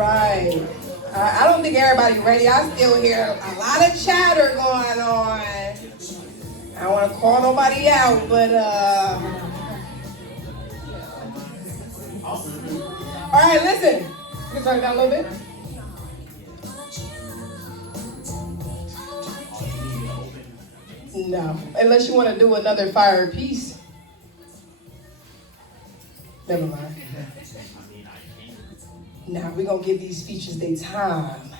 right. I don't think everybody ready. I still hear a lot of chatter going on. I don't want to call nobody out, but all right, listen. You can turn it down a little bit. No, unless you want to do another fire piece. Never mind. Now we're going to give these features their time.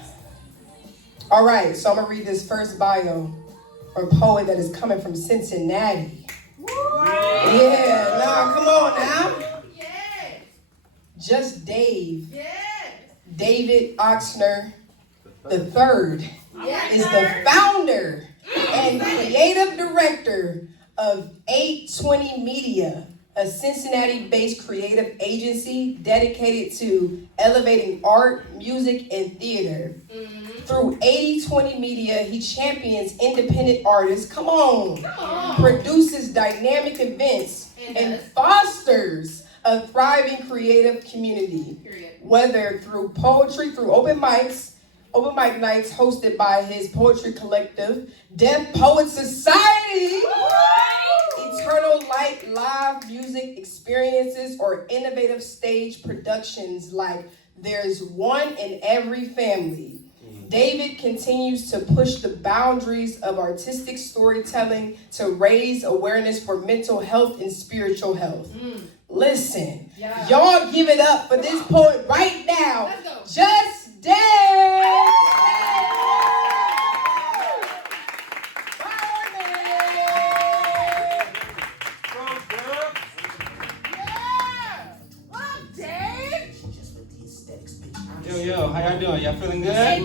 All right, so I'm going to read this first bio or poet that is coming from Cincinnati. Yeah, nah, come on now. Yes. Just Dave. Yes. David Oxner III Yes, is the founder and creative director of 820 Media, a Cincinnati-based creative agency dedicated to elevating art, music, and theater. Through 80/20 Media, he champions independent artists, produces dynamic events, and fosters a thriving creative community. Whether through poetry, through open mic nights hosted by his poetry collective, Deaf Poet Society, Eternal Light live music experiences, or innovative stage productions like There's One in Every Family. David continues to push the boundaries of artistic storytelling to raise awareness for mental health and spiritual health. Listen, y'all give it up for this poet right now. Just Dave! Yo, how y'all doing? Y'all feeling good?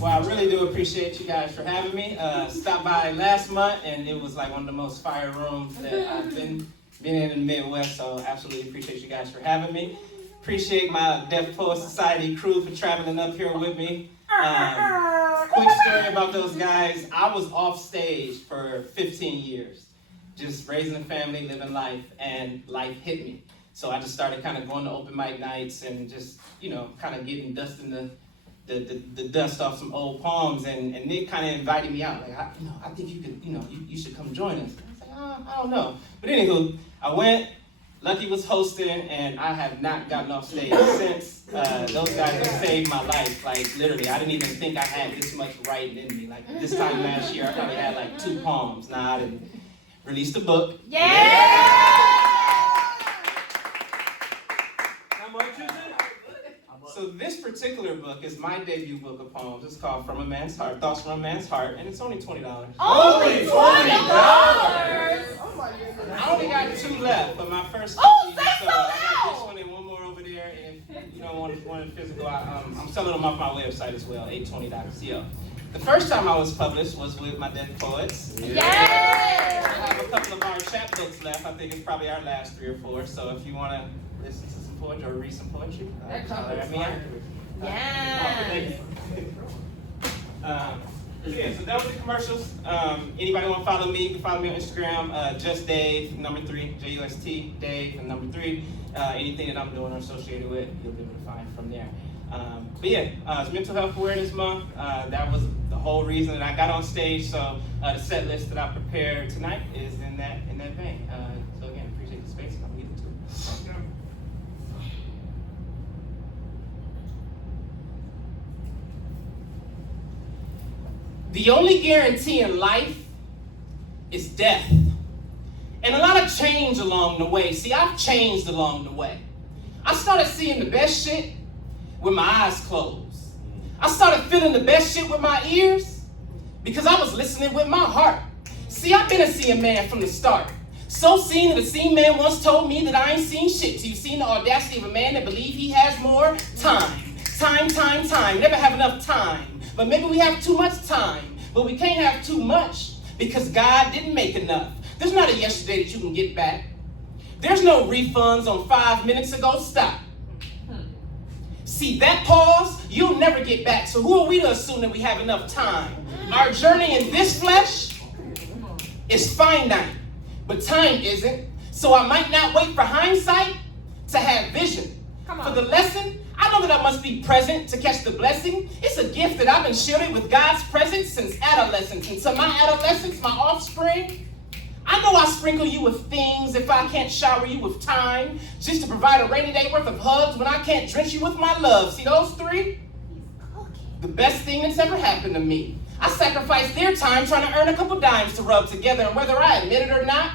Well, I really do appreciate you guys for having me. Stopped by last month, and it was like one of the most fire rooms that I've been in the Midwest, so absolutely appreciate you guys for having me. Appreciate my Deaf Poet Society crew for traveling up here with me. Quick story about those guys. I was off stage for 15 years, just raising a family, living life, and life hit me. So I just started kind of going to open mic nights and just, kind of getting dusting the dust off some old poems. And Nick kind of invited me out. Like, I think you could, you should come join us. I was like, I don't know. But anywho, I went. Lucky was hosting, and I have not gotten off stage since. Those guys have saved my life. Like, literally, I didn't even think I had this much writing in me. Like, this time last year, I probably had like 2 poems. Now I didn't release the book. So this particular book is my debut book of poems. It's called From a Man's Heart, Thoughts from a Man's Heart, and it's only $20. Only $20? Oh my goodness. I only got 2 left, but my first copy, so I got this one and one more over there, and if you don't want one physical, I'm selling them off my website as well, $820. The first time I was published was with my Deaf Poets. Yay! I have a couple of our chapbooks left. I think it's probably our last 3 or 4, so if you want to listen to some poetry or read some poetry, holler at me afterwards. So that was the commercials. Anybody want to follow me? You can follow me on Instagram, Just Dave, number 3, JUST, Dave, and number 3. Anything that I'm doing or associated with, you'll be able to find from there. It's Mental Health Awareness Month. That was the whole reason that I got on stage. So the set list that I prepared tonight is in that vein. So again, appreciate the space, and I'll leave it to it. The only guarantee in life is death. And a lot of change along the way. See, I've changed along the way. I started seeing the best shit with my eyes closed. I started feeling the best shit with my ears because I was listening with my heart. See, I've been a seeing man from the start. So seen that a seen man once told me that I ain't seen shit. So you've seen the audacity of a man that believe he has more time. Time. Never have enough time. But maybe we have too much time. But we can't have too much because God didn't make enough. There's not a yesterday that you can get back. There's no refunds on 5 minutes ago. Stop. See, that pause, you'll never get back. So who are we to assume that we have enough time? Our journey in this flesh is finite, but time isn't. So I might not wait for hindsight to have vision. For the lesson, I know that I must be present to catch the blessing. It's a gift that I've been shielded with God's presence since adolescence. And to my adolescents, my offspring, I know I sprinkle you with things if I can't shower you with time, just to provide a rainy day worth of hugs when I can't drench you with my love. See those three? The best thing that's ever happened to me. I sacrificed their time trying to earn a couple dimes to rub together, and whether I admit it or not,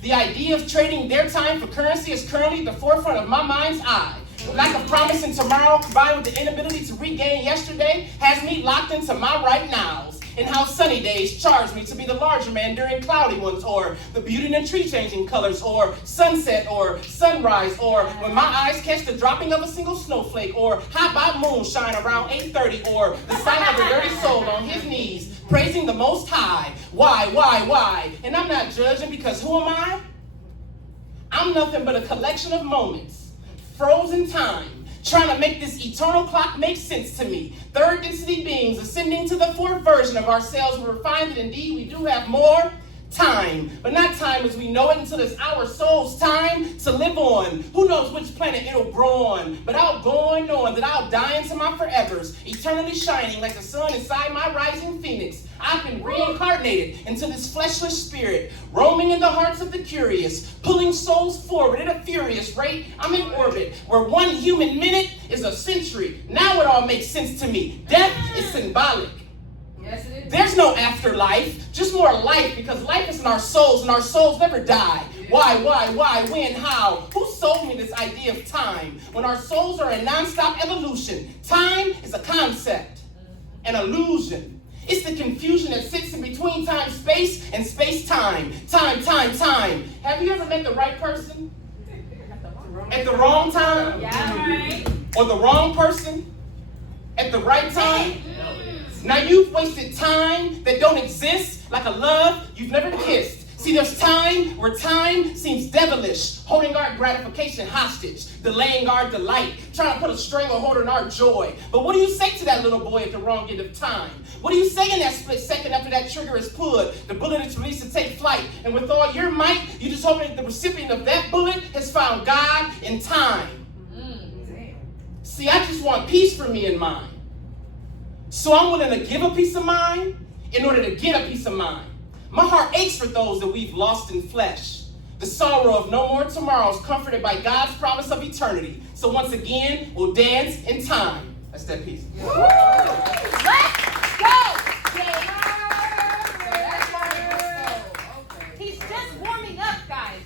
the idea of trading their time for currency is currently at the forefront of my mind's eye. The lack of promise in tomorrow combined with the inability to regain yesterday has me locked into my right nows. And how sunny days charge me to be the larger man during cloudy ones, or the beauty in the tree changing colors, or sunset, or sunrise, or when my eyes catch the dropping of a single snowflake, or how about moonshine around 8:30, or the sight of a dirty soul on his knees, praising the Most High. Why? And I'm not judging, because who am I? I'm nothing but a collection of moments, frozen time, trying to make this eternal clock make sense to me. Third density beings ascending to the fourth version of ourselves, where we find that indeed we do have more time, but not time as we know it until it's our soul's time to live on. Who knows which planet it'll grow on, but I'll go on knowing that I'll die into my forevers, eternally shining like the sun inside my rising phoenix. I've been reincarnated into this fleshless spirit, roaming in the hearts of the curious, pulling souls forward at a furious rate. I'm in orbit, where 1 human minute is a century. Now it all makes sense to me. Death is symbolic. Yes, it is. There's no afterlife, just more life, because life is in our souls, and our souls never die. Why, when, how? Who sold me this idea of time, when our souls are in nonstop evolution? Time is a concept, an illusion. It's the confusion that sits in between time, space, and space-time. Time. Have you ever met the right person at the wrong time? Yeah, right. Or the wrong person at the right time? Now you've wasted time that don't exist, like a love you've never kissed. See, there's time where time seems devilish, holding our gratification hostage, delaying our delight, trying to put a stranglehold on our joy. But what do you say to that little boy at the wrong end of time? What do you say in that split second after that trigger is pulled, the bullet is released to take flight, and with all your might, you just hoping that the recipient of that bullet has found God in time? See, I just want peace for me and mine. So I'm willing to give a piece of mine in order to get a piece of mine. My heart aches for those that we've lost in flesh. The sorrow of no more tomorrows, comforted by God's promise of eternity. So once again, we'll dance in time. That's that piece. Let's go, Jay. He's just warming up, guys.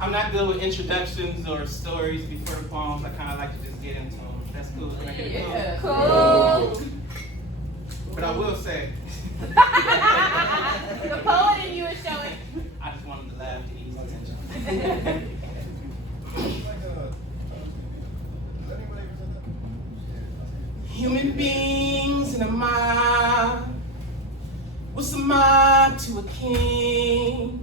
I'm not good with introductions or stories before the poems. I kind of like to just get into them. That's cool. Can I get it? Yeah. Cool. But I will say, The poet in you is showing. I just wanted to laugh to ease attention. Human beings in a mob. What's a mob to a king?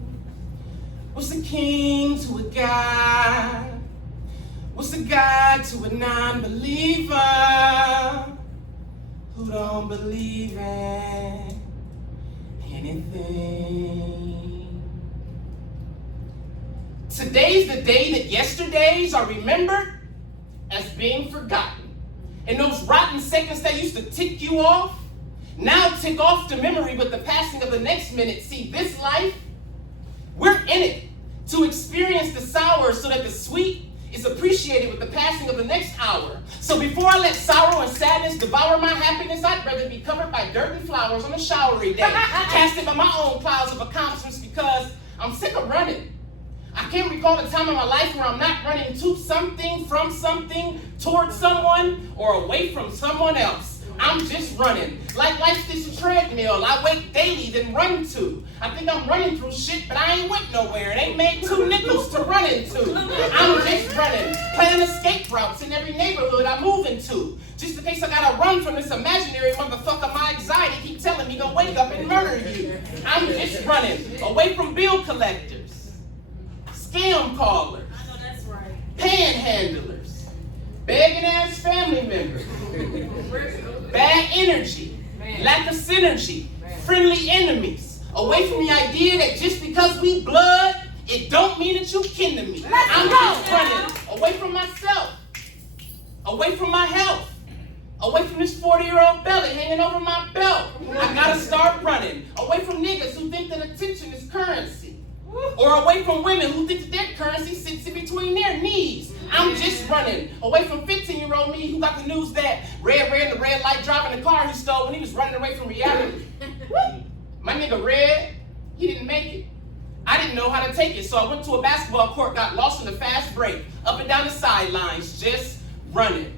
What's a king to a God? What's a God to a non-believer who don't believe in anything? Today's the day that yesterdays are remembered as being forgotten. And those rotten seconds that used to tick you off, now tick off to memory with the passing of the next minute. See, this life, we're in it to experience the sour so that the sweet is appreciated with the passing of the next hour. So before I let sorrow and sadness devour my happiness, I'd rather be covered by dirt and flowers on a showery day, casted by my own clouds of accomplishments, because I'm sick of running. I can't recall a time in my life where I'm not running to something, from something, towards someone, or away from someone else. I'm just running. Like life's this treadmill I wake daily, then run to. I think I'm running through shit, but I ain't went nowhere. It ain't made 2 nickels to run into. I'm just running, planning escape routes in every neighborhood I move into. Just in case I gotta run from this imaginary motherfucker my anxiety keep telling me to wake up and murder you. I'm just running, away from bill collectors, scam callers, panhandlers, begging ass family members, bad energy, lack of synergy, friendly enemies, away from the idea that just because we blood, it don't mean that you kin to me. Let's I'm go. just running away from myself, away from my health, away from this 40-year-old belly hanging over my belt. I gotta start running away from niggas who think that attention is currency, or away from women who think that their currency sits in between their knees. I'm just running away from 15-year-old me who got the news that Red in the red light driving the car he stole when he was running away from reality. My nigga Red, he didn't make it. I didn't know how to take it, so I went to a basketball court, got lost in the fast break, up and down the sidelines, just running.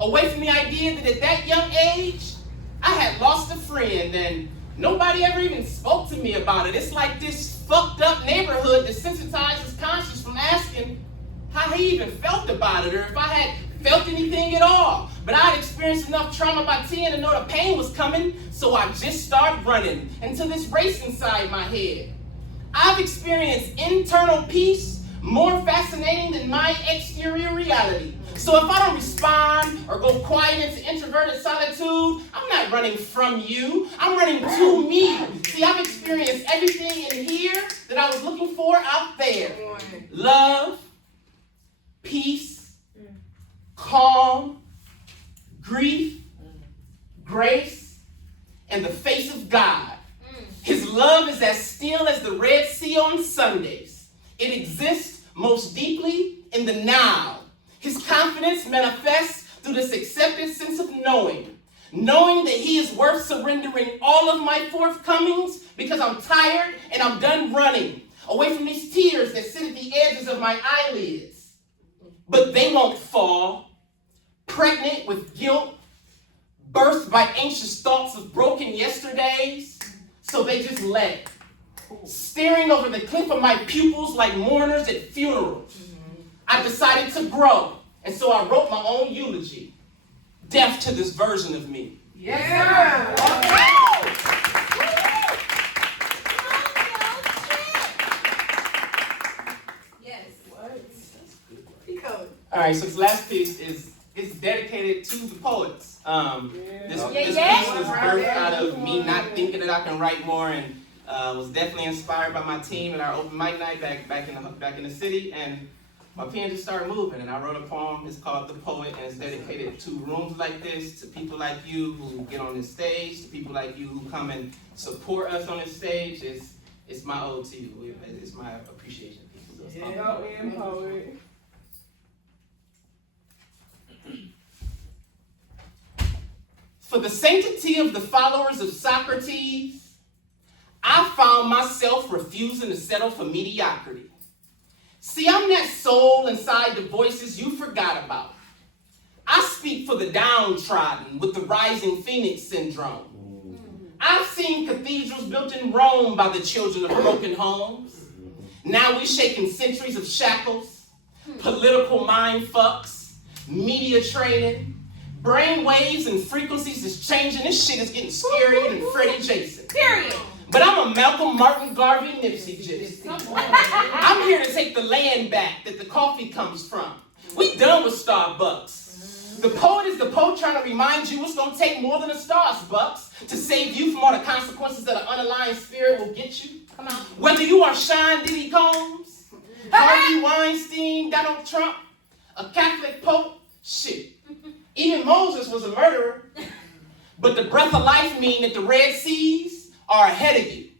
Away from the idea that at that young age, I had lost a friend and nobody ever even spoke to me about it. It's like this fucked up neighborhood that sensitizes conscience from asking how he even felt about it or if I had felt anything at all. But I'd experienced enough trauma by 10 to know the pain was coming, so I just started running into this race inside my head. I've experienced internal peace more fascinating than my exterior reality. So if I don't respond or go quiet into introverted solitude, I'm not running from you, I'm running to me. See, I've experienced everything in here that I was looking for out there. Love, peace, calm, grief, grace, and the face of God. His love is as still as the Red Sea on Sundays. It exists most deeply in the now. His confidence manifests through this accepted sense of knowing that he is worth surrendering all of my forthcomings because I'm tired and I'm done running away from these tears that sit at the edges of my eyelids. But they won't fall, pregnant with guilt, birthed by anxious thoughts of broken yesterdays, so they just let it. Staring over the cliff of my pupils like mourners at funerals. I decided to grow, and so I wrote my own eulogy. Death to this version of me. Yeah. Yes. All right, so this last piece is dedicated to the poets. This piece was birthed out of me not thinking that I can write more, and was definitely inspired by my team and our open mic night back in the city, and my pen just started moving, and I wrote a poem. It's called The Poet, and it's dedicated to rooms like this, to people like you who get on this stage, to people like you who come and support us on this stage. It's my ode to you. It's my appreciation. Poet. For the sanctity of the followers of Socrates, I found myself refusing to settle for mediocrity. See, I'm that soul inside the voices you forgot about. I speak for the downtrodden with the rising phoenix syndrome. I've seen cathedrals built in Rome by the children of broken homes. Now we're shaking centuries of shackles, political mind fucks, media training, brain waves and frequencies is changing. This shit is getting scarier than Freddie Jason. Period. But I'm a Malcolm Martin Garvey Nipsey gypsy. I'm here to take the land back that the coffee comes from. We done with Starbucks. The poet is the poet trying to remind you it's gonna take more than a Starbucks to save you from all the consequences that an unaligned spirit will get you. Come on. Whether you are Sean Diddy Combs, Harvey Weinstein, Donald Trump, a Catholic pope, shit. Even Moses was a murderer. But the breath of life mean that the Red Seas are ahead of you.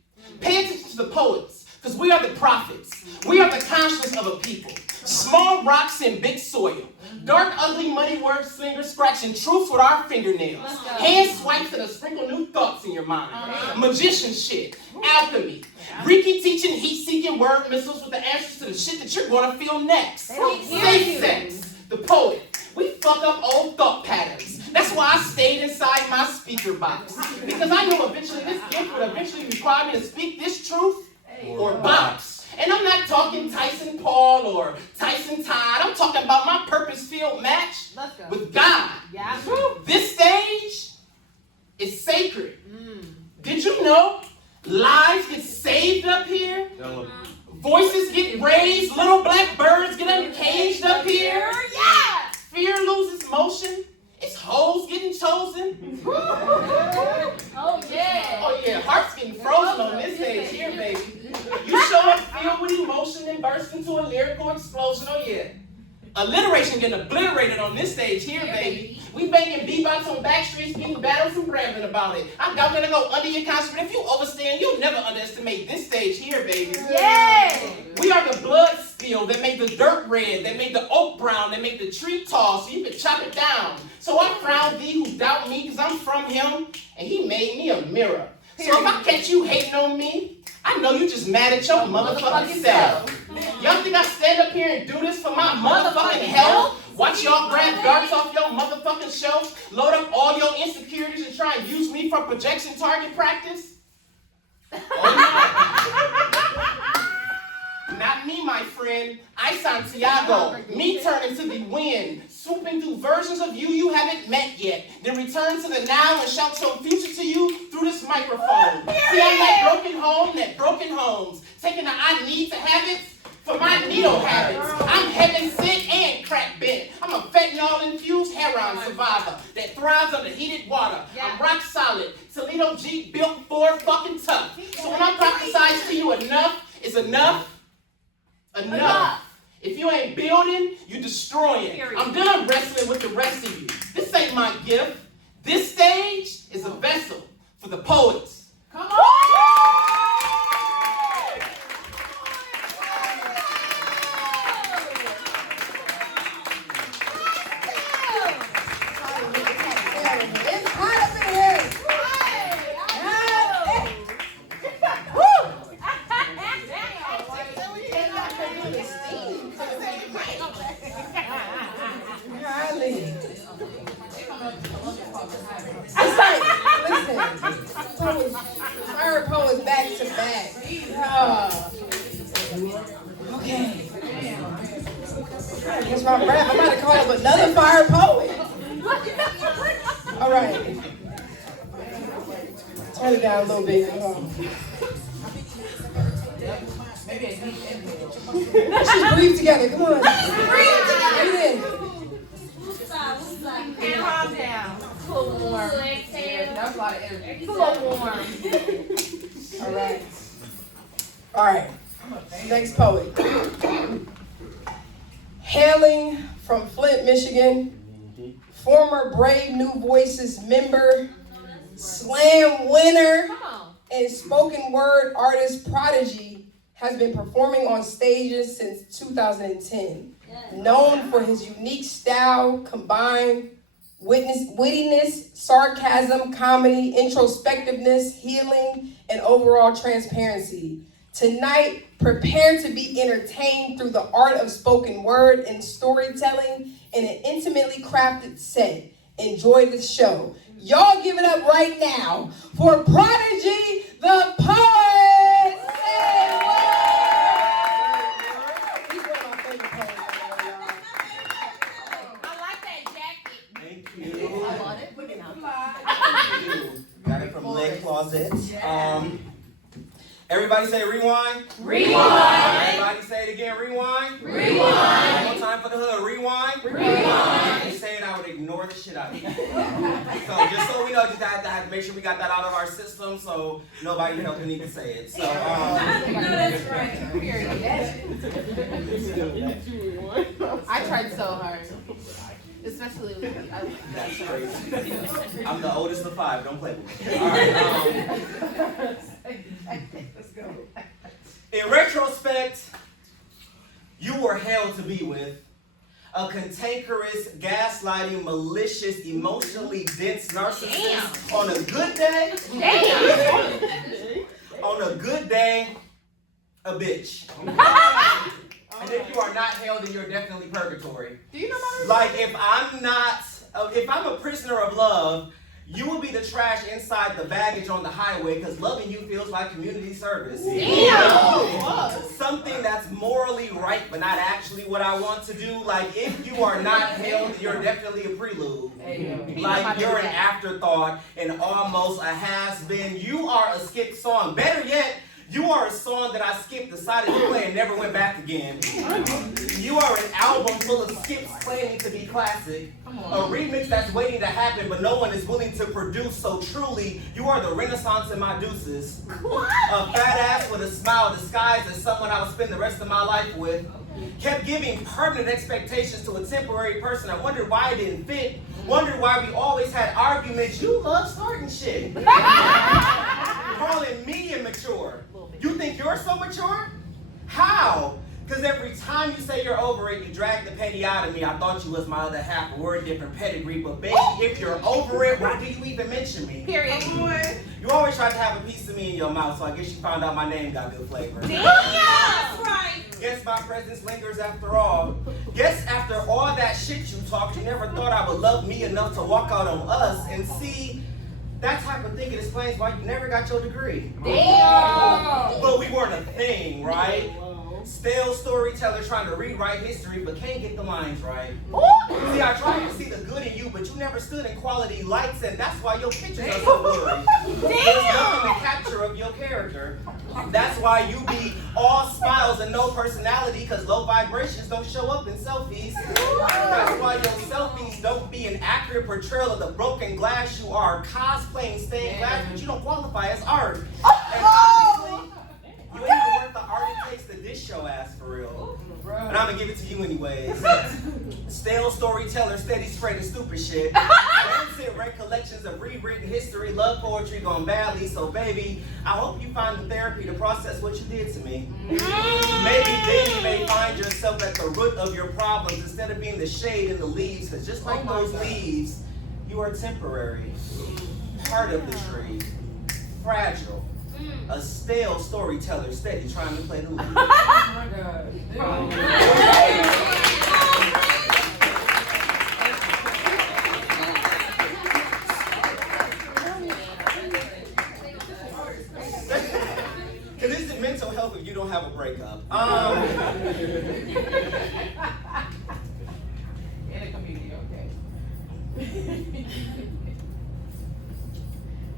Pay attention to the poets, because we are the prophets. We are the conscience of a people. Small rocks in big soil. Dark, ugly, muddy word slingers scratching truth with our fingernails. Hand swipes and a sprinkle new thoughts in your mind. Magician shit. Alchemy. Reiki teaching, heat-seeking word missiles with the answers to the shit that you're going to feel next. Safe sex. The poet. We fuck up old thought patterns. That's why I stayed inside my speaker box. Because I knew eventually this gift would eventually require me to speak this truth or box. And I'm not talking Tyson Paul or Tyson Todd. I'm talking about my purpose-filled match with God. Yeah. This stage is sacred. Did you know lives get saved up here? Voices get raised. Little black birds get uncaged up here. Yeah. Fear loses motion. It's hoes getting chosen. Oh yeah. Oh yeah, hearts getting frozen on this stage here, baby. You show up filled with emotion and burst into a lyrical explosion. Oh yeah. Alliteration getting obliterated on this stage here, baby. We banging bebops on back streets, getting battles and rambling about it. I'm gonna go under your concert, but if you overstand, you'll never underestimate this stage here, baby. Yeah. We are the blood spill that made the dirt red, that made the oak brown, that made the tree tall, so you can chop it down. So I frown thee who doubt me, cause I'm from him, and he made me a mirror. So if I catch you hating on me, I know you just mad at your motherfucking self. Y'all think I stand up here and do this for my motherfucking health? Watch y'all grab darts off your motherfucking shelf, load up all your insecurities and try and use me for projection target practice? Oh no. Not me, my friend. I Santiago. Me turning to the wind, swooping through versions of you haven't met yet. Then return to the now and shout your future to you through this microphone. See, I'm that broken home that broken homes, taking the I need to habits for my needle habits. I'm heaven sent and crack bent. I'm a fentanyl infused heroin survivor that thrives under heated water. I'm rock solid. Toledo G built for fucking tough. So when I prophesize to you, enough is enough. Enough. If you ain't building, you destroying. I'm done wrestling with the rest of you. This ain't my gift. This stage is a vessel for the poets. Come on. It's hot up in here. Listen, fire poets back to back. Okay. I guess my breath. I'm about to call up another fire poet. All right. Turn it down a little bit. Let's just breathe together. Come on. Breathe in. Calm down. Pull warm. That's a lot of energy. Pull warm. All right. Next poet. Hailing from Flint, Michigan, former Brave New Voices member, slam winner, and spoken word artist prodigy, has been performing on stages since 2010. Known for his unique style, combined wittiness, sarcasm, comedy, introspectiveness, healing, and overall transparency. Tonight, prepare to be entertained through the art of spoken word and storytelling in an intimately crafted set. Enjoy the show. Y'all give it up right now for Prodigy the Poet! He's one of my favorite poets. I like that jacket. Thank you. I bought it. Look at it. Got it from Leg Closet. Everybody say rewind. Rewind. Everybody say it again. Rewind. Rewind. One more time for the hood. Rewind. Rewind. You say it, I would ignore the shit out of you. So just so we know, just have to make sure we got that out of our system, so nobody else need to say it. So No, that's right. I tried so hard. Especially with you. that's crazy. I'm the oldest of 5. Don't play with me. All right. Let's go. In retrospect, you were hell to be with. A cantankerous, gaslighting, malicious, emotionally dense narcissist. On a good day, on a good day, a bitch. And if you are not hell, then you're definitely purgatory. Do you know my Like if I'm a prisoner of love, you will be the trash inside the baggage on the highway because loving you feels like community service. Damn. Something that's morally right but not actually what I want to do. Like if you are not held, you're definitely a prelude. Like you're an afterthought and almost a has-been. You are a skipped song. Better yet, You are a song that I skipped, decided to play, and never went back again. You are an album full of skips claiming to be classic. A remix that's waiting to happen, but no one is willing to produce. So truly, you are the Renaissance in my deuces. A fat ass with a smile disguised as someone I would spend the rest of my life with. Kept giving permanent expectations to a temporary person. I wondered why it didn't fit. Wondered why we always had arguments. You love starting shit. Calling me immature. You think you're so mature? How? Because every time you say you're over it, you drag the petty out of me. I thought you was my other half, but we're a different pedigree. But baby, if you're over it, why do you even mention me? Period. You always tried to have a piece of me in your mouth, so I guess you found out my name got good flavor. Damn! That's right. Guess my presence lingers after all. Guess after all that shit you talked, you never thought I would love me enough to walk out on us. And see, that type of thinking explains why you never got your degree. Damn! But we weren't a thing, right? Stale storyteller trying to rewrite history, but can't get the lines right. See, I tried to see the good in you, but you never stood in quality lights, and that's why your pictures are so blurry. There's nothing to capture of your character. That's why you be all smiles and no personality, because low vibrations don't show up in selfies. That's why your selfies don't be an accurate portrayal of the broken glass you are. Cosplaying stained glass, but you don't qualify as art. And honestly, you ain't even worth the art it takes to dish your ass for real. But I'm gonna give it to you anyways. Stale storyteller, steady spreading stupid shit. Rancid recollections of rewritten history, love poetry gone badly. So baby, I hope you find the therapy to process what you did to me. Maybe then you may find yourself at the root of your problems instead of being the shade in the leaves. Cause just like those leaves, you are temporary, part of the tree, fragile. A stale storyteller steady trying to play the lead. Because this is mental health if you don't have a breakup. In a community, okay.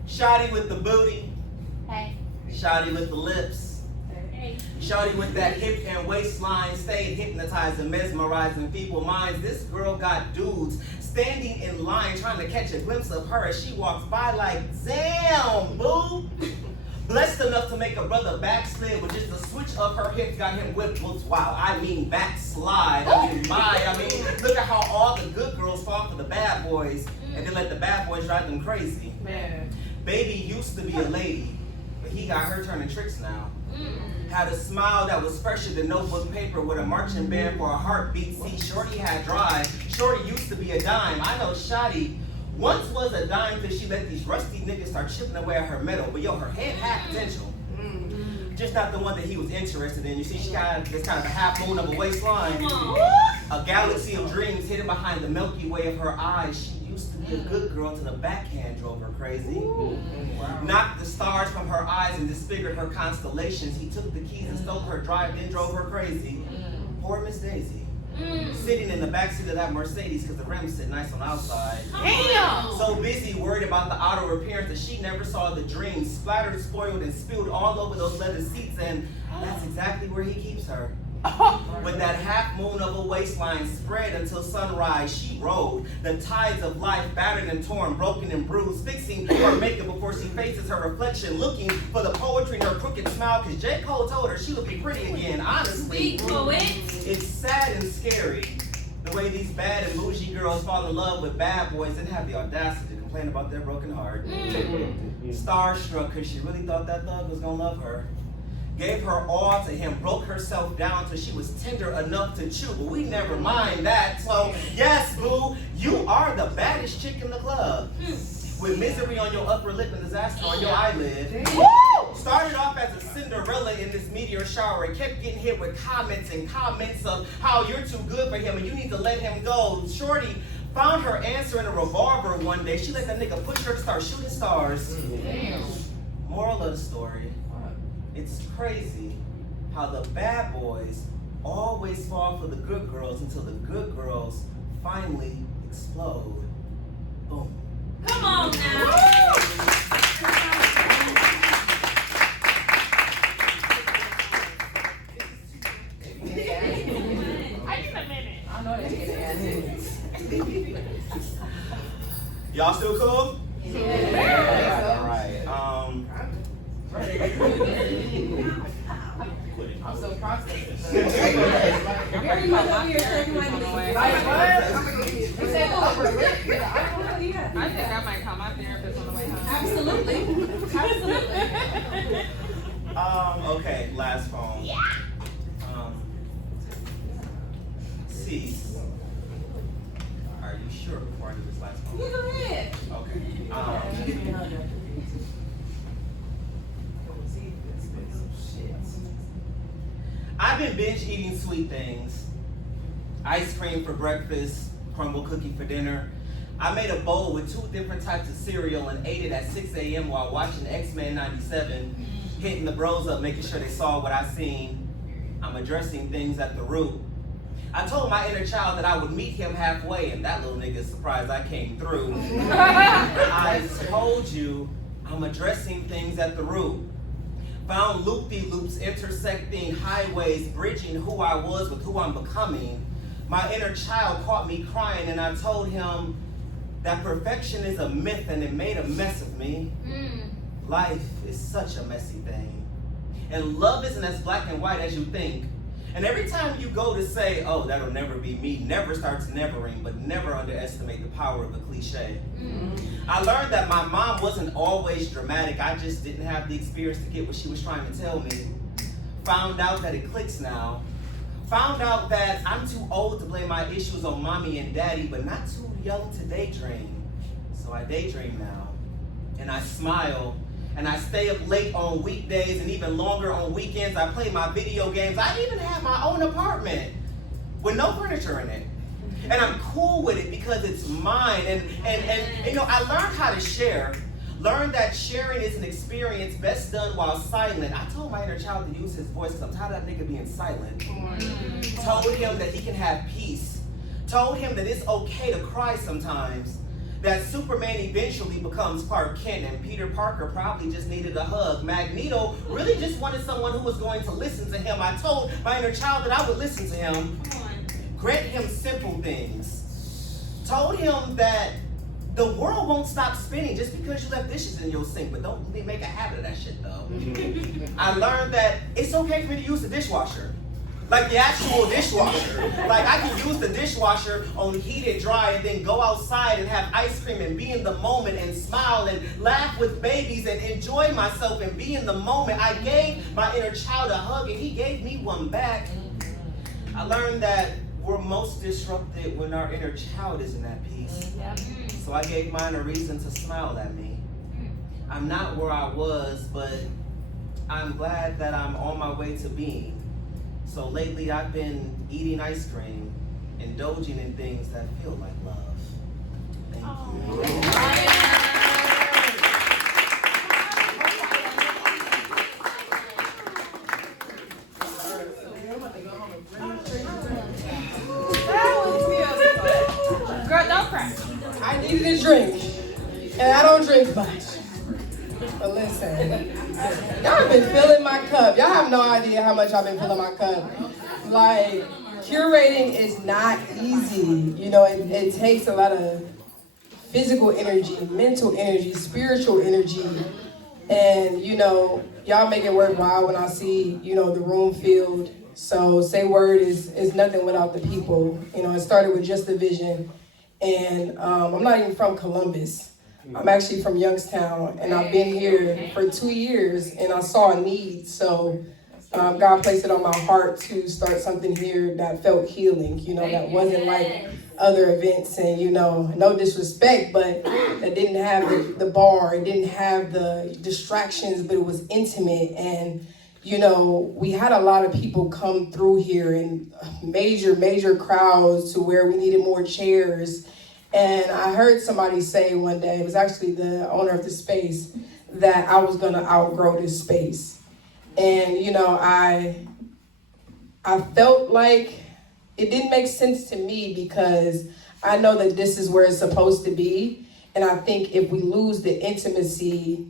Shawty with the booty. Hey. Shawty with the lips. Hey. Shawty with that hip and waistline, stayed hypnotizing, mesmerizing people's minds. This girl got dudes standing in line trying to catch a glimpse of her as she walks by like, damn, boo. Blessed enough to make a brother backslid with just a switch of her hips got him whipped. Wow, I mean backslide. I mean, look at how all the good girls fall for the bad boys and then let the bad boys drive them crazy. Man. Baby used to be a lady, but he got her turning tricks now. Had a smile that was fresher than notebook paper with a marching band for a heartbeat. See, Shorty had drive. Shorty used to be a dime. I know Shawty once was a dime because she let these rusty niggas start chipping away at her metal. But yo, her head had potential. Just not the one that he was interested in. You see, she got this kind of a half moon of a waistline. A galaxy of dreams hidden behind the Milky Way of her eyes. She used to be a good girl till the backhand drove her crazy. Knocked the stars from her eyes and disfigured her constellations. He took the keys and stole her drive, then drove her crazy. Poor Miss Daisy. Sitting in the backseat of that Mercedes because the rims sit nice on the outside. Damn! So busy worried about the outer appearance that she never saw the dream. Splattered, spoiled, and spilled all over those leather seats, and that's exactly where he keeps her. With that half moon of a waistline spread until sunrise, she rode the tides of life, battered and torn, broken and bruised, fixing her makeup before she faces her reflection, looking for the poetry in her crooked smile, because J. Cole told her she would be pretty again. Honestly, it's sad and scary the way these bad and bougie girls fall in love with bad boys and have the audacity to complain about their broken heart. Starstruck because she really thought that thug was gonna love her. Gave her all to him, broke herself down till she was tender enough to chew, but we never mind that. So yes, boo, you are the baddest chick in the club. With misery on your upper lip and disaster on your eyelid. Started off as a Cinderella in this meteor shower and kept getting hit with comments and comments of how you're too good for him and you need to let him go. Shorty found her answer in a revolver one day. She let that nigga push her to start shooting stars. Damn. Moral of the story. It's crazy how the bad boys always fall for the good girls until the good girls finally explode. Boom. Come on now! cool? Yeah. All right. I'm so processing. Everyone over here shaking like this. Like what? You said the upper lip. I think I might call my therapist on the way home. Absolutely. Absolutely. Okay, last phone. Yeah. Cease. Are you sure before I do this last phone? You go ahead. Okay. I've been binge eating sweet things. Ice cream for breakfast, crumble cookie for dinner. I made a bowl with 2 different types of cereal and ate it at 6 a.m. while watching X-Men 97, hitting the bros up, making sure they saw what I seen. I'm addressing things at the root. I told my inner child that I would meet him halfway, and that little nigga is surprised I came through. I told you I'm addressing things at the root. Found loop-de-loops intersecting highways, bridging who I was with who I'm becoming. My inner child caught me crying, and I told him that perfection is a myth and it made a mess of me. Life is such a messy thing. And love isn't as black and white as you think. And every time you go to say, oh, that'll never be me, never starts nevering, but never underestimate the power of a cliche. I learned that my mom wasn't always dramatic. I just didn't have the experience to get what she was trying to tell me. Found out that it clicks now. Found out that I'm too old to blame my issues on mommy and daddy, but not too young to daydream. So I daydream now. And I smile. And I stay up late on weekdays and even longer on weekends. I play my video games. I even have my own apartment with no furniture in it. And I'm cool with it because it's mine. And you know, I learned how to share. Learned that sharing is an experience best done while silent. I told my inner child to use his voice because I'm tired of that nigga being silent. Told him that he can have peace. Told him that it's okay to cry sometimes. That Superman eventually becomes Clark Kent, and Peter Parker probably just needed a hug. Magneto really just wanted someone who was going to listen to him. I told my inner child that I would listen to him. Grant him simple things. Told him that the world won't stop spinning just because you left dishes in your sink, but don't make a habit of that shit though. I learned that it's okay for me to use the dishwasher. Like the actual dishwasher. Like I can use the dishwasher on heated dry and then go outside and have ice cream and be in the moment and smile and laugh with babies and enjoy myself and be in the moment. I gave my inner child a hug and he gave me one back. I learned that we're most disrupted when our inner child isn't at peace. So I gave mine a reason to smile at me. I'm not where I was, but I'm glad that I'm on my way to being. So lately I've been eating ice cream, indulging in things that feel like love. Thank you. Girl, don't cry. I needed a drink, and I don't drink much. But listen, y'all have been filling my cup. Y'all have no idea how much I've been filling my cup. Like, curating is not easy. You know, it takes a lot of physical energy, mental energy, spiritual energy. And, you know, y'all make it worthwhile when I see, you know, the room filled. So Say Word is nothing without the people. You know, it started with just the vision. And I'm not even from Columbus. I'm actually from Youngstown, and I've been here for 2 years, and I saw a need. So God placed it on my heart to start something here that felt healing, you know, that wasn't like other events. And, you know, no disrespect, but that didn't have the bar, it didn't have the distractions, but it was intimate. And, you know, we had a lot of people come through here in major crowds to where we needed more chairs. And I heard somebody say one day, it was actually the owner of the space, that I was gonna outgrow this space. And, you know, I felt like it didn't make sense to me because I know that this is where it's supposed to be. And I think if we lose the intimacy,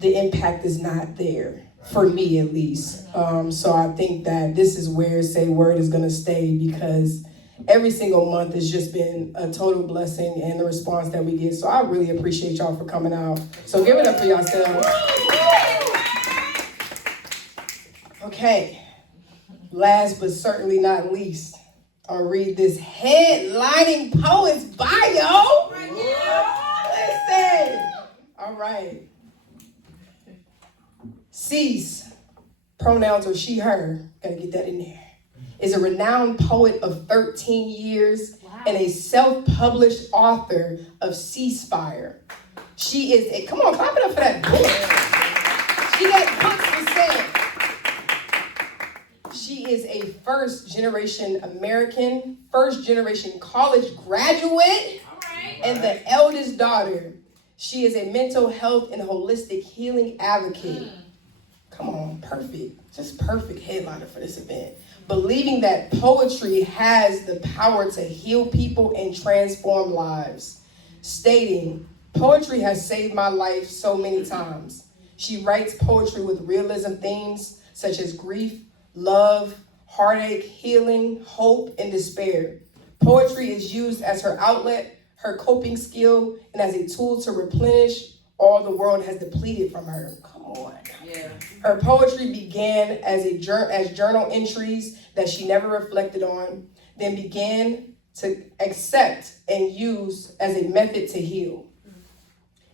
the impact is not there, for me at least. So I think that this is where Say Word is gonna stay because every single month has just been a total blessing, and the response that we get. So I really appreciate y'all for coming out. So give it up for yourselves. Okay, last but certainly not least, I'll read this headlining poet's bio. Listen. All right. Cease, pronouns are she, her. Gotta get that in there. Is a renowned poet of 13 years and a self-published author of Ceasefire. She is a, come on, clap it up for that book. She got books to say. She is a first-generation American, first-generation college graduate, and the eldest daughter. She is a mental health and holistic healing advocate. Come on, perfect. Just perfect headliner for this event. Believing that poetry has the power to heal people and transform lives. Stating, poetry has saved my life so many times. She writes poetry with realism themes such as grief, love, heartache, healing, hope, and despair. Poetry is used as her outlet, her coping skill, and as a tool to replenish all the world has depleted from her. Come on. Yeah. Her poetry began as journal entries that she never reflected on, then began to accept and use as a method to heal.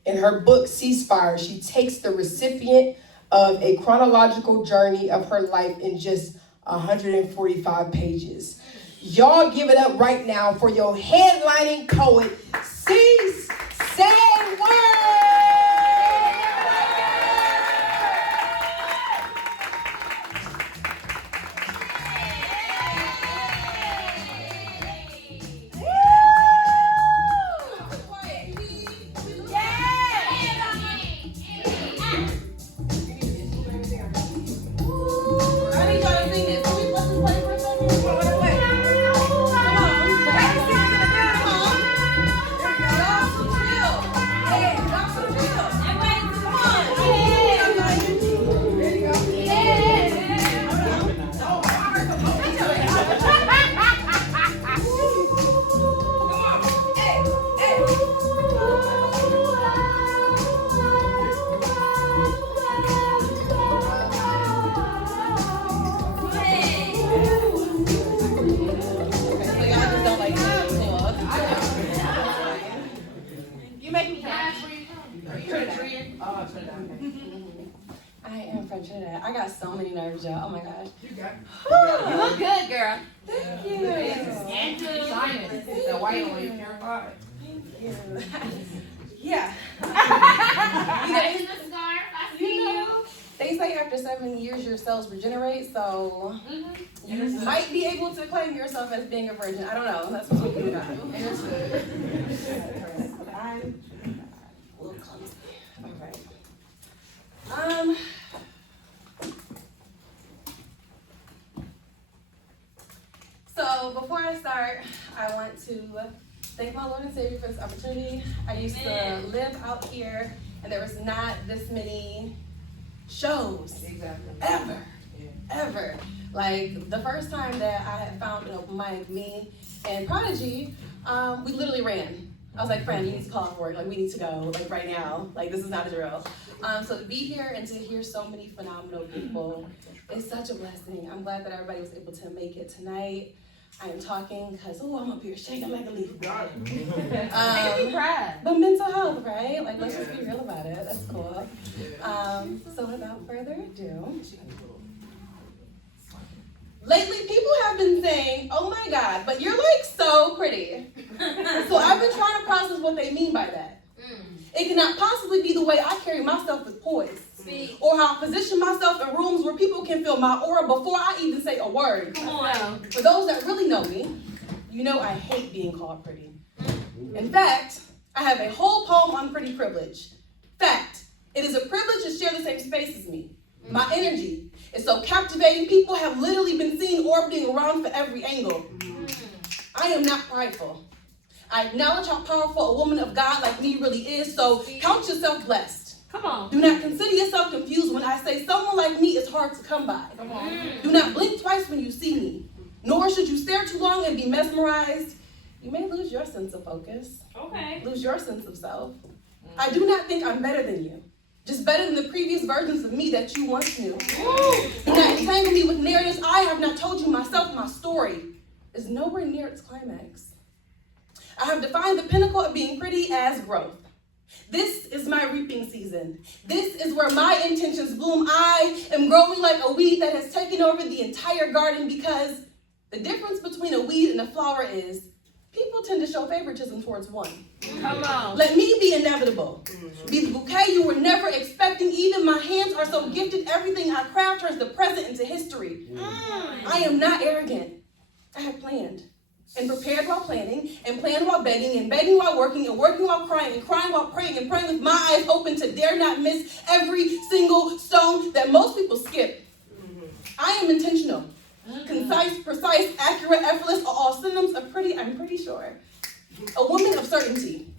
In her book, Ceasefire, she takes the recipient of a chronological journey of her life in just 145 pages. Y'all give it up right now for your headlining poet, SayWordWeds. I am from Trinidad. I got so many nerves, y'all. Oh my gosh. You look good, girl. Thank you. And good. The white one, purified. Thank you. Yeah. Raise the scarf. I see you. They say after 7 years your cells regenerate, so you might be able to claim yourself as being a virgin. I don't know. That's what's going on. I'm a little clumsy. All right. So before I start, I want to thank my Lord and Savior for this opportunity. I used to live out here, and there was not this many shows ever. Like the first time that I had found an open mic, me and Prodigy, we literally ran. I was like, friend, you need to call for it. Like, we need to go, like, right now. Like, this is not a drill. So to be here and to hear so many phenomenal people is such a blessing. I'm glad that everybody was able to make it tonight. I am talking because, I'm up here shaking like a leaf. But mental health, right? Like, let's just be real about it. That's cool. So without further ado, lately people have been saying, oh my God, but you're like so pretty. So I've been trying to process what they mean by that. It cannot possibly be the way I carry myself with poise. Or how I position myself in rooms where people can feel my aura before I even say a word. Come on. For those that really know me, you know I hate being called pretty. In fact, I have a whole poem on pretty privilege. Fact, it is a privilege to share the same space as me. My energy is so captivating, people have literally been seen orbiting around for every angle. I am not prideful. I acknowledge how powerful a woman of God like me really is, so count yourself blessed. Come on. Do not consider yourself confused when I say someone like me is hard to come by. Do not blink twice when you see me. Nor should you stare too long and be mesmerized. You may lose your sense of focus. Okay. Lose your sense of self. I do not think I'm better than you. Just better than the previous versions of me that you once knew. Do not entangle me with narratives I have not told you myself. My story is nowhere near its climax. I have defined the pinnacle of being pretty as growth. This is my reaping season. This is where my intentions bloom. I am growing like a weed that has taken over the entire garden, because the difference between a weed and a flower is people tend to show favoritism towards one. Come on. Let me be inevitable. Be the bouquet you were never expecting. Even my hands are so gifted, everything I craft turns the present into history. I am not arrogant. I have planned. And prepared while planning, and planned while begging, and begging while working, and working while crying, and crying while praying, and praying with my eyes open to dare not miss every single stone that most people skip. I am intentional. Concise, precise, accurate, effortless are all synonyms of pretty, I'm pretty sure. A woman of certainty.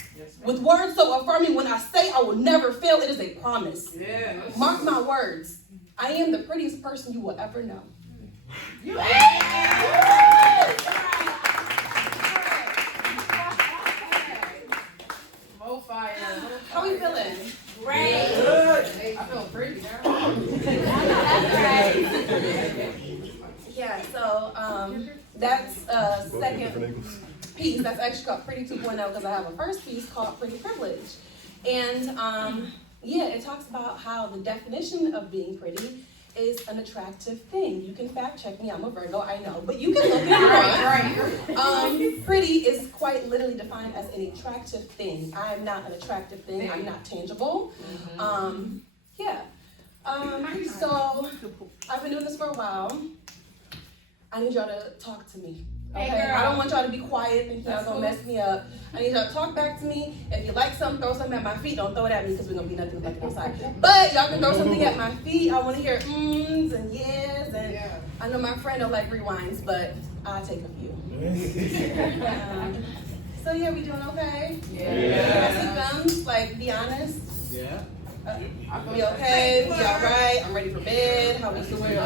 With words so affirming, when I say I will never fail, it is a promise. Mark my words. I am the prettiest person you will ever know. More fire. How are you feeling? Great. I feel pretty. Yeah, so that's second piece. That's actually called Pretty 2.0, because I have a first piece called Pretty Privilege. And yeah, it talks about how the definition of being pretty is an attractive thing. You can fact check me, I'm a Virgo, I know, but you can look it up. Pretty is quite literally defined as an attractive thing. I am not an attractive thing, I'm not tangible. Yeah. So I've been doing this for a while. I need y'all to talk to me. Okay? Hey, girl. I don't want y'all to be quiet and y'all gonna mess me up. I need y'all to talk back to me. If you like something, throw something at my feet. Don't throw it at me, because we're gonna be nothing like outside. But y'all can throw something at my feet. I wanna hear mms and yes, and I know my friend don't like rewinds, but I'll take a few. So yeah, we doing okay? Yeah. Thumbs, like, be honest. Yeah. We okay? We all right? I'm ready for bed. How we doing?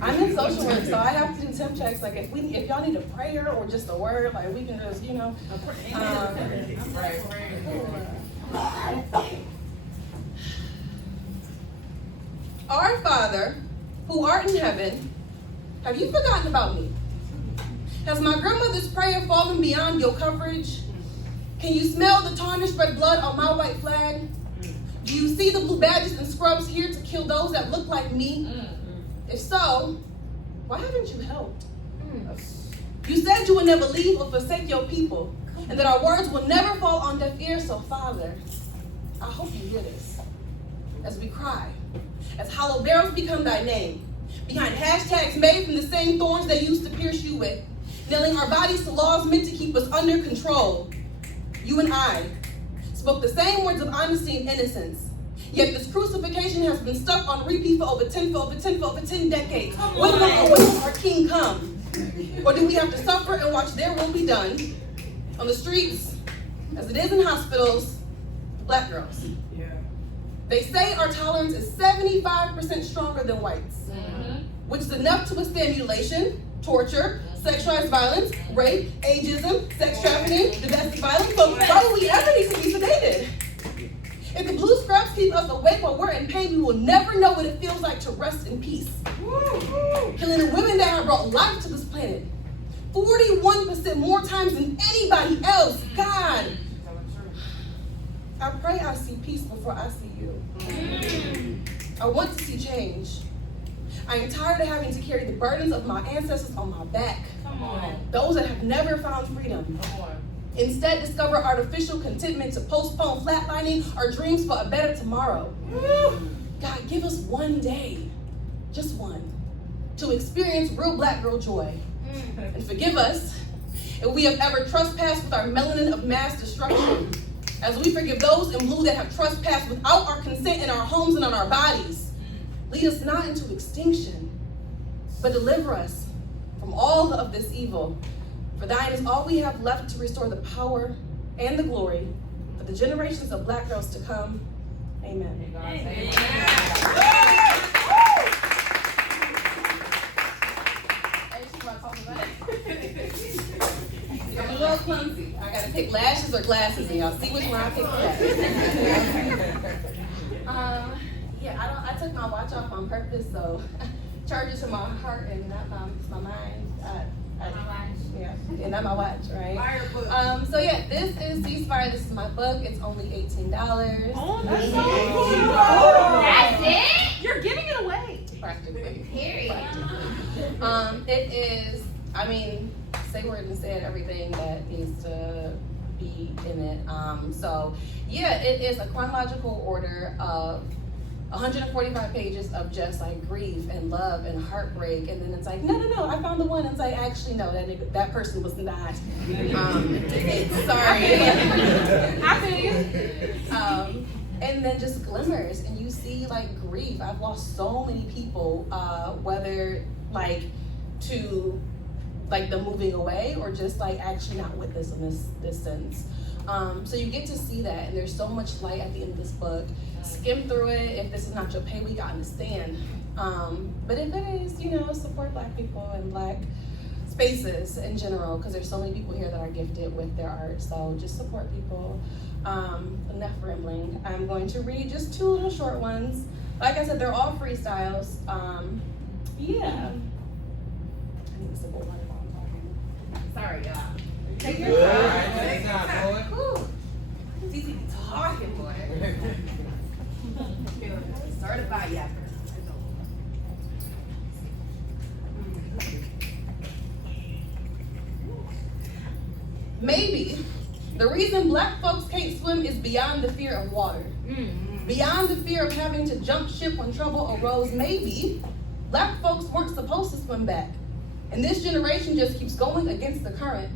I'm in social work, so I have to do temp checks. Like, if y'all need a prayer or just a word, like, we can just, Our Father, who art in heaven, have you forgotten about me? Has my grandmother's prayer fallen beyond your coverage? Can you smell the tarnished red blood on my white flag? Do you see the blue badges and scrubs here to kill those that look like me? If so, why haven't you helped? You said you would never leave or forsake your people, and that our words will never fall on deaf ears. So, Father, I hope you hear this. As we cry, as hollow barrels become thy name, behind hashtags made from the same thorns they used to pierce you with, nailing our bodies to laws meant to keep us under control. You and I spoke the same words of honesty and innocence. Yet this crucifixion has been stuck on repeat for over 10 decades. When will our king come? Or do we have to suffer and watch their will be done on the streets, as it is in hospitals, for black girls? They say our tolerance is 75% stronger than whites, which is enough to withstand mutilation, torture, sexualized violence, rape, ageism, sex trafficking, domestic violence. So why do we ever need to be sedated? If the blue scraps keep us awake while we're in pain, we will never know what it feels like to rest in peace. Killing the women that have brought life to this planet 41% more times than anybody else. God, I pray I see peace before I see you. I want to see change. I am tired of having to carry the burdens of my ancestors on my back. Those that have never found freedom. Instead, discover artificial contentment to postpone flatlining our dreams for a better tomorrow. God, give us one day, just one, to experience real black girl joy. And forgive us if we have ever trespassed with our melanin of mass destruction, as we forgive those in blue that have trespassed without our consent in our homes and on our bodies. Lead us not into extinction, but deliver us from all of this evil. For thine is all we have left to restore the power and the glory for the generations of black girls to come. Amen. I'm a little clumsy. I gotta pick lashes or glasses, and y'all see which one I pick next. Yeah, I took my watch off on purpose, so charges to my heart and not my mind. Yeah, and not my watch, right? So yeah, this is Ceasefire. This is my book. It's only $18. Oh, that's so cool. That's it? You're giving it away. Practically. Period. It is, I mean, SayWordWeds said everything that needs to be in it. So yeah, it is a chronological order of 145 pages of just like grief and love and heartbreak, and then it's like, no, I found the one, and it's like, actually no, that person was not. Sorry. I feel you. And then just glimmers, and you see like grief. I've lost so many people, whether like to like the moving away or just like actually not with us in this sense. So you get to see that, and there's so much light at the end of this book. Skim through it. If this is not your pay week, I understand. But if it is, support Black people and Black spaces in general, because there's so many people here that are gifted with their art. So just support people. Enough rambling. I'm going to read just 2 little short ones. Like I said, they're all freestyles. Yeah. I need a sip of water while I'm talking. Sorry, y'all. Take your time. Cece be talking, boy. Certified yapper. Maybe the reason Black folks can't swim is beyond the fear of water. Beyond the fear of having to jump ship when trouble arose. Maybe Black folks weren't supposed to swim back, and this generation just keeps going against the current,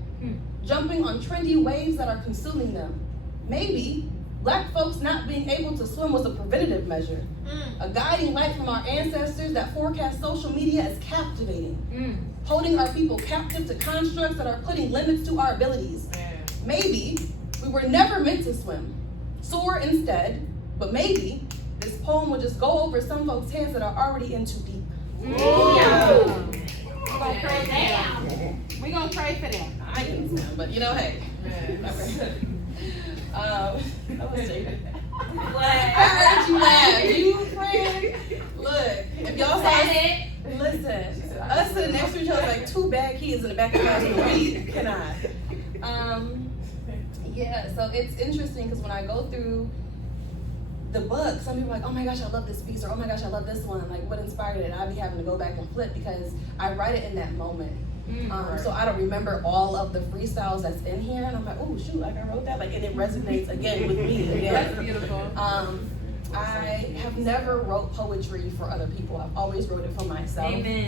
jumping on trendy waves that are consuming them. Maybe Black folks not being able to swim was a preventative measure, a guiding light from our ancestors that forecast social media as captivating, holding our people captive to constructs that are putting limits to our abilities. Maybe we were never meant to swim, soar instead, but maybe this poem will just go over some folks' heads that are already in too deep. We're gonna pray for them. We're gonna pray for them. I can swim, but hey. I was joking. I heard you laugh. You friend. Look, if y'all saw it, listen. Us sitting next to each other like 2 bad kids in the back of the class. We cannot. Yeah. So it's interesting because when I go through the book, some people are like, oh my gosh, I love this piece, or oh my gosh, I love this one. Like, what inspired it? And I'd be having to go back and flip because I write it in that moment. So I don't remember all of the freestyles that's in here, and I'm like, oh shoot, like I wrote that, like, and it resonates again with me. Again. That's beautiful. I have never wrote poetry for other people. I've always wrote it for myself. Amen.